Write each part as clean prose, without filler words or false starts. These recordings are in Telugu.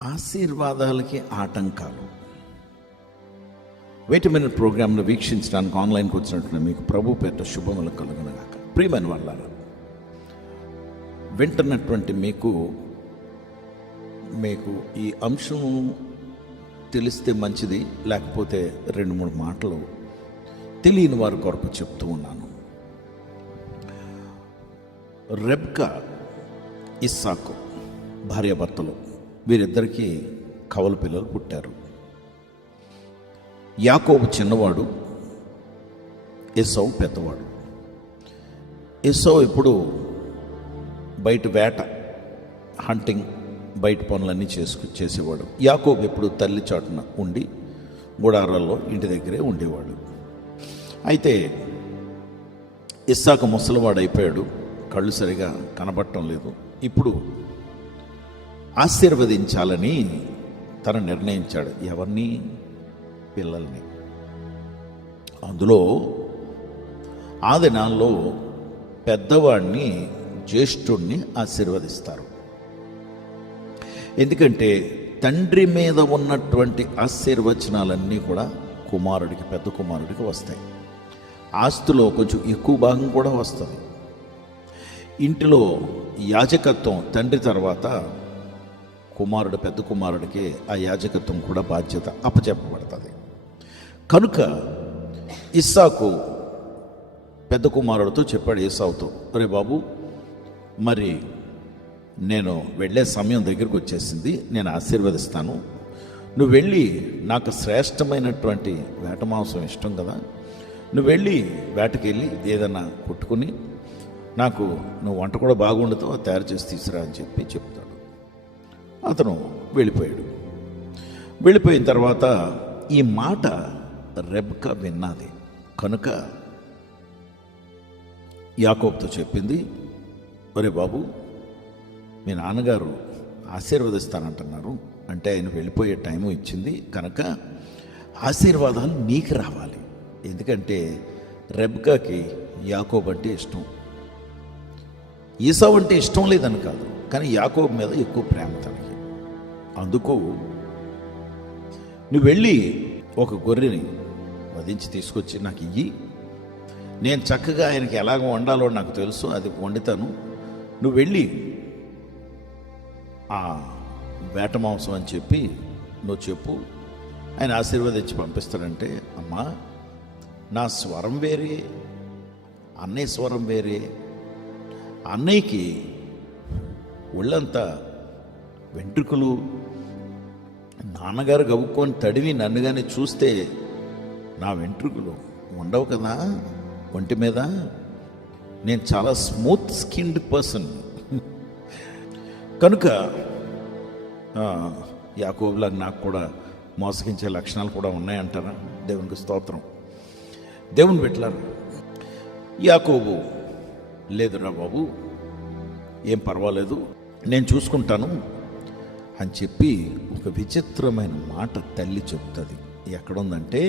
ఆశీర్వాదాలకి ఆటంకాలు. వెయిట్ మినిట్ ప్రోగ్రాంను వీక్షించడానికి ఆన్లైన్కి వచ్చినట్టు మీకు ప్రభు పేరిట శుభములు కలుగునగాక. ప్రియమైన వాళ్ళారా, వింటున్నటువంటి మీకు ఈ అంశం తెలిస్తే మంచిది, లేకపోతే 2-3 మాటలు తెలియని వారి కొరకు చెప్తూ ఉన్నాను. రెబ్కా, ఇస్సాకు భార్యాభర్తలు, వీరిద్దరికీ కవల పిల్లలు పుట్టారు. యాకోబు చిన్నవాడు, ఏసావు పెద్దవాడు. ఏసావు ఇప్పుడు బయట వేట, హంటింగ్, బయట పనులన్నీ చేసేవాడు. యాకోబు ఎప్పుడు తల్లి చాటున ఉండి గుడారాల్లో ఇంటి దగ్గరే ఉండేవాడు. అయితే ఇస్సాకు ముసలివాడు అయిపోయాడు, కళ్ళు సరిగా కనబడటం లేదు. ఇప్పుడు ఆశీర్వదించాలని తను నిర్ణయించాడు. ఎవరిని? పిల్లల్ని. అందులో ఆ దినాల్లో పెద్దవాడిని, జ్యేష్ఠుడిని ఆశీర్వదిస్తారు. ఎందుకంటే తండ్రి మీద ఉన్నటువంటి ఆశీర్వచనాలన్నీ కూడా కుమారుడికి, పెద్ద కుమారుడికి వస్తాయి. ఆస్తిలో కొంచెం ఎక్కువ భాగం కూడా వస్తుంది. ఇంటిలో యాజకత్వం తండ్రి తర్వాత కుమారుడు, పెద్ద కుమారుడికి ఆ యాజకత్వం కూడా బాధ్యత అప్పచెప్పబడుతుంది. కనుక ఇస్సాకు పెద్ద కుమారుడితో చెప్పాడు, ఏసావుతో, అరే బాబు, మరి నేను వెళ్ళే సమయం దగ్గరికి వచ్చేసింది, నేను ఆశీర్వదిస్తాను. నువ్వు వెళ్ళి, నాకు శ్రేష్టమైనటువంటి వేట మాంసం ఇష్టం కదా, నువ్వు వెళ్ళి వేటకి వెళ్ళి ఏదైనా కొట్టుకుని నాకు నువ్వు వంట కూడా బాగుండతో తయారు చేసి తీసుకురా అని చెప్తాడు. అతను వెళ్ళిపోయాడు. వెళ్ళిపోయిన తర్వాత ఈ మాట రెబ్కా విన్నది. కనుక యాకోబుతో చెప్పింది, ఒరే బాబు, మీ నాన్నగారు ఆశీర్వదిస్తానంటున్నారు, అంటే ఆయన వెళ్ళిపోయే టైము ఇచ్చింది, కనుక ఆశీర్వాదాలు నీకు రావాలి. ఎందుకంటే రెబ్కాకి యాకోబు అంటే ఇష్టం. ఈసావు అంటే ఇష్టం లేదని కాదు, కానీ యాకోబు మీద ఎక్కువ ప్రేమ తనకి. అందుకు నువ్వు వెళ్ళి ఒక గొర్రెని వధించి తీసుకొచ్చి నాకు ఇయ్యి, నేను చక్కగా ఆయనకి ఎలాగ వండాలో నాకు తెలుసు, అది వండుతాను. నువ్వు వెళ్ళి ఆ వేట మాంసం అని చెప్పి నువ్వు చెప్పు, ఆయన ఆశీర్వదించి పంపిస్తాడంటే, అమ్మా, నా స్వరం వేరే, అన్నయ్య స్వరం వేరే. అన్నయ్యకి ఒళ్ళంతా వెంట్రుకలు, నాన్నగారు గవ్వుకొని తడివి నన్ను కానీ చూస్తే నా వెంట్రుకలు ఉండవు కదా ఒంటి మీద. నేను చాలా స్మూత్ స్కిన్డ్ పర్సన్. కనుక యాకోబులాగా నాకు కూడా మోసగించే లక్షణాలు కూడా ఉన్నాయంటారా? దేవునికి స్తోత్రం. దేవుని పెట్టారు. యాకోబు, లేదురా బాబు, ఏం పర్వాలేదు, నేను చూసుకుంటాను అని చెప్పి ఒక విచిత్రమైన మాట తల్లి చెప్తుంది. ఎక్కడుందంటే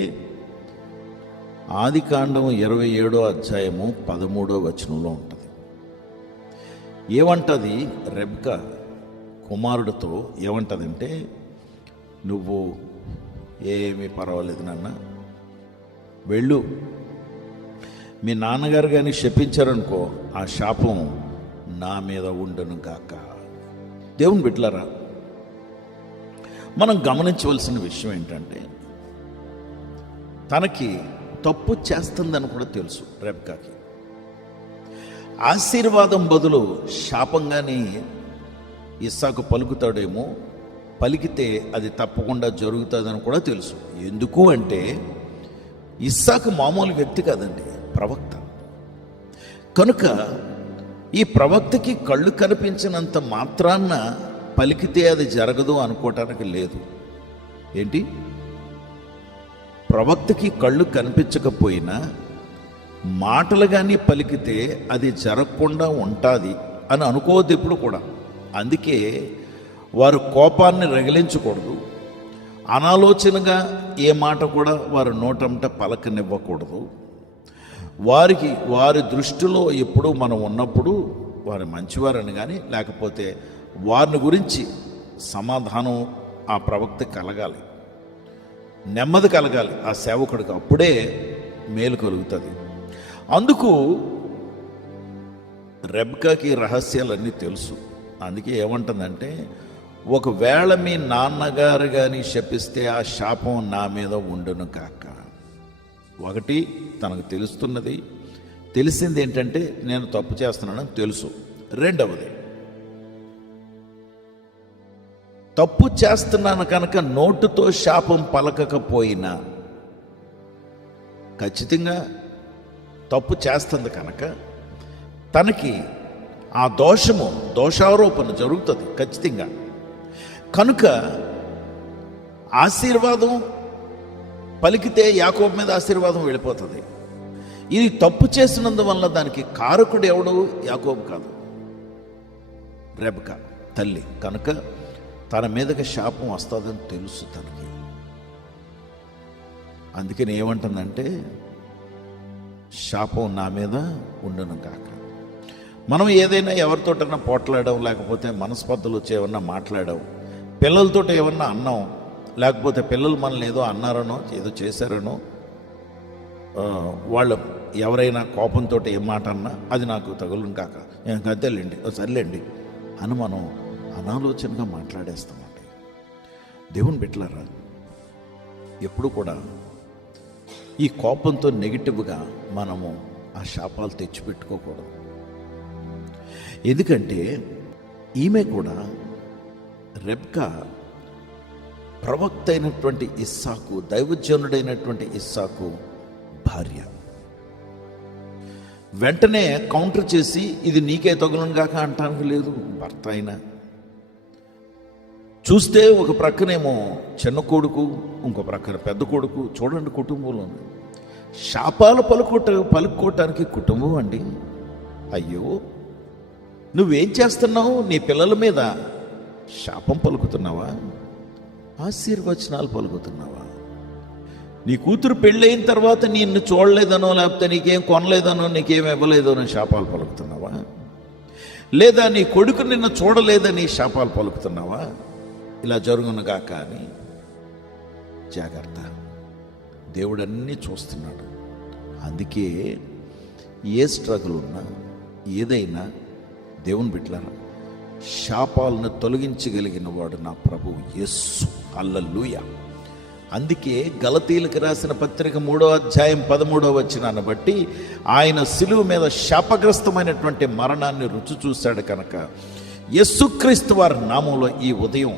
ఆదికాండం 27వ అధ్యాయము 13వ వచనంలో ఉంటుంది. ఏమంటది రెబ్కా కుమారుడితో? ఏమంటదంటే, నువ్వు ఏమీ పర్వాలేదు నాన్న, వెళ్ళు, మీ నాన్నగారు కానీ శపించారనుకో, ఆ శాపం నా మీద ఉండను గాక. దేవుని బిడ్డలారా, మనం గమనించవలసిన విషయం ఏంటంటే, తనకి తప్పు చేస్తుందని కూడా తెలుసు రెబ్కాకి. ఆశీర్వాదం బదులు శాపంగానే ఇస్సాకు పలుకుతాడేమో, పలికితే అది తప్పకుండా జరుగుతుందని కూడా తెలుసు. ఎందుకు అంటే ఇస్సాకు మామూలు వ్యక్తి కాదండి, ప్రవక్త. కనుక ఈ ప్రవక్తకి కళ్ళు కనిపించినంత మాత్రాన్న పలికితే అది జరగదు అనుకోవటానికి లేదు. ఏంటి? ప్రవక్తకి కళ్ళు కనిపించకపోయినా మాటలు కానీ పలికితే అది జరగకుండా ఉంటుంది అని అనుకోవద్దు ఇప్పుడు కూడా. అందుకే వారు కోపాన్ని రగిలించకూడదు, అనాలోచనగా ఏ మాట కూడా వారి నోటంట పలకనివ్వకూడదు. వారి దృష్టిలో ఎప్పుడు మనం ఉన్నప్పుడు వారు మంచివారని కానీ, లేకపోతే వారిని గురించి సమాధానం ఆ ప్రవక్త కలగాలి, నెమ్మది కలగాలి ఆ సేవకుడికి, అప్పుడే మేలు కలుగుతుంది. అందుకు రెబ్కాకి రహస్యాలన్నీ తెలుసు. అందుకే ఏమంటుందంటే, ఒకవేళ మీ నాన్నగారు కానీ శపిస్తే ఆ శాపం నా మీద ఉండును కాక. ఒకటి తనకు తెలుస్తున్నది, తెలిసింది ఏంటంటే నేను తప్పు చేస్తున్నానని తెలుసు. రెండవది, తప్పు చేస్తున్నాను కనుక నోటుతో శాపం పలకకపోయినా ఖచ్చితంగా తప్పు చేస్తుంది కనుక తనకి ఆ దోషారోపణ జరుగుతుంది ఖచ్చితంగా. కనుక ఆశీర్వాదం పలికితే యాకోబు మీద ఆశీర్వాదం వెళ్ళిపోతుంది. ఇది తప్పు చేసినందువల్ల దానికి కారకుడు ఎవడు? యాకోబు కాదు, రెబెకా తల్లి. కనుక తన మీదకి శాపం వస్తుందని తెలుసు తనకి. అందుకని ఏమంటుందంటే, శాపం నా మీద ఉండును కాక. మనం ఏదైనా ఎవరితోటన్నా పోట్లాడడం, లేకపోతే మనస్పర్ధలు వచ్చి ఏమన్నా మాట్లాడడం, పిల్లలతో ఏమన్నా అన్నాం, లేకపోతే పిల్లలు మనల్ని ఏదో అన్నారనో ఏదో చేశారనో, వాళ్ళు ఎవరైనా కోపంతో ఏం మాట అన్నా అది నాకు తగులును కాక, అంతేలేండి సర్లేండి అని మనం అనాలోచనగా మాట్లాడేస్తామండి. దేవుని బిడ్డలారా, ఎప్పుడు కూడా ఈ కోపంతో నెగిటివ్గా మనము ఆ శాపాలు తెచ్చిపెట్టుకోకూడదు. ఎందుకంటే ఈమె కూడా రెబ్కా ప్రవక్త అయినటువంటి ఇస్సాకు, దైవజనుడైనటువంటి ఇస్సాకు భార్య. వెంటనే కౌంటర్ చేసి ఇది నీకే తగులను కాక అంటానికి లేదు. భర్త అయినా చూస్తే ఒక ప్రక్కనేమో చిన్న కొడుకు, ఇంకో ప్రక్కన పెద్ద కొడుకు. చూడండి, కుటుంబంలో శాపాలు పలుకోవటానికి కుటుంబం అండి. అయ్యో, నువ్వేం చేస్తున్నావు? నీ పిల్లల మీద శాపం పలుకుతున్నావా? ఆశీర్వచనాలు పలుకుతున్నావా? నీ కూతురు పెళ్ళైన తర్వాత నిన్ను చూడలేదనో, లేకపోతే నీకేం కొనలేదనో, నీకేం ఇవ్వలేదనో శాపాలు పలుకుతున్నావా? లేదా నీ కొడుకు నిన్ను చూడలేదని శాపాలు పలుకుతున్నావా? ఇలా జరుగునుగా. కానీ జాగ్రత్త, దేవుడు అన్నీ చూస్తున్నాడు. అందుకే ఏ స్ట్రగుల్ ఉన్నా, ఏదైనా దేవుని బిడ్డలారా, శాపాలను తొలగించగలిగిన వాడు నా ప్రభువు యేసు. హల్లెలూయా. అందుకే గలతీయులకు రాసిన పత్రిక 3వ అధ్యాయం 13వ వచనాన్ని బట్టి ఆయన శిలువ మీద శాపగ్రస్తమైనటువంటి మరణాన్ని రుచి చూశాడు కనుక యేసుక్రీస్తు వారి నామంలో ఈ ఉదయం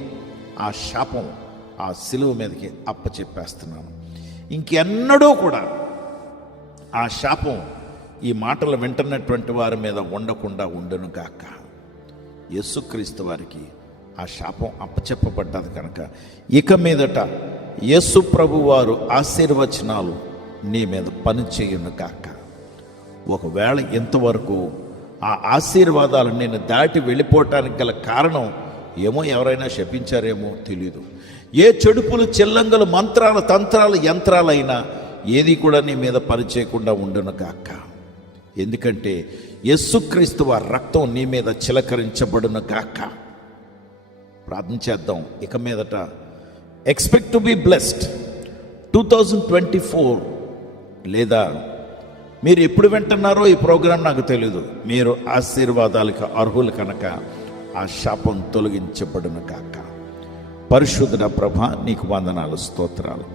ఆ శాపం ఆ శిలువ మీదకి అప్పచెప్పేస్తున్నాను. ఇంకెన్నడూ కూడా ఆ శాపం ఈ మాటలు వింటున్నటువంటి వారి మీద ఉండకుండా ఉండును గాక. యేసుక్రీస్తు వారికి ఆ శాపం అప్పచెప్పబడ్డది కనుక ఇక మీదట యేసు ప్రభు వారు ఆశీర్వచనాలు నీ మీద పనిచేయును గాక. ఒకవేళ ఇంతవరకు ఆ ఆశీర్వాదాలు నేను దాటి వెళ్ళిపోవటానికి గల కారణం ఏమో, ఎవరైనా శపించారేమో తెలియదు. ఏ చెడుపులు, చిల్లంగలు, మంత్రాలు, తంత్రాలు, యంత్రాలైనా ఏది కూడా నీ మీద పనిచేయకుండా ఉండును గాక. ఎందుకంటే యేసుక్రీస్తు వారి రక్తం నీ మీద చిలకరించబడును గాక. ప్రార్థన చేద్దాం. ఇక మీదట ఎక్స్పెక్ట్ టు బి బ్లెస్డ్ 2024. లేదా మీరు ఎప్పుడు వింటున్నారో ఈ ప్రోగ్రాం నాకు తెలియదు. మీరు ఆశీర్వాదాలకు అర్హులు కనుక ఆ శాపం తొలగించబడును గాక. పరిశుద్ధుడ ప్రభా, నీకు వందనాలు, స్తోత్రాలు.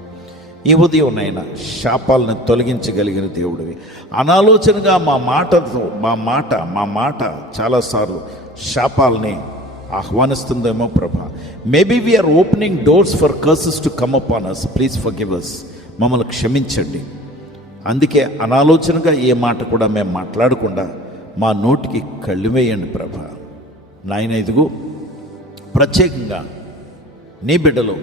ఈ ఉదయం నైనా శాపాలను తొలగించగలిగిన దేవుడివి. అనాలోచనగా మా మాట చాలాసార్లు శాపాలని ఆహ్వానిస్తుందేమో Prabha. Maybe we are opening doors for curses to come upon us. Please forgive us. మమ్మల్ని క్షమించండి. అందుకే అనాలోచనగా ఏ మాట కూడా మేము మాట్లాడకుండా మా నోటికి కళ్ళు వేయండి ప్రభా. నాయన, ఇదిగో ప్రత్యేకంగా నీ బిడ్డలు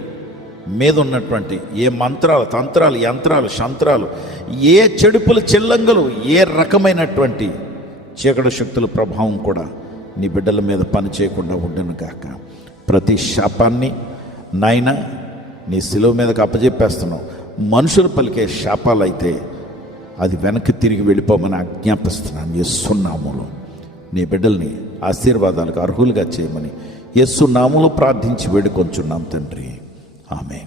మీద ఉన్నటువంటి ఏ మంత్రాలు, తంత్రాలు, యంత్రాలు, శంత్రాలు, ఏ చెడుపుల చిల్లంగలు, ఏ రకమైనటువంటి చీకటి శక్తుల ప్రభావం కూడా నీ బిడ్డల మీద పని చేయకుండా ఉండను గాక. ప్రతి శాపాన్ని నాయన నీ శిలువ మీదకి అప్పజెప్పేస్తున్నావు. మనుషులు పలికే శాపాలైతే అది వెనక్కి తిరిగి వెళ్ళిపోమని ఆజ్ఞాపిస్తున్నాను. యేసు నామములో నీ బిడ్డల్ని ఆశీర్వాదాలకు అర్హులుగా చేయమని యేసు నామములో ప్రార్థించి వేడుకొంచున్నాం తండ్రి, ఆమేన్.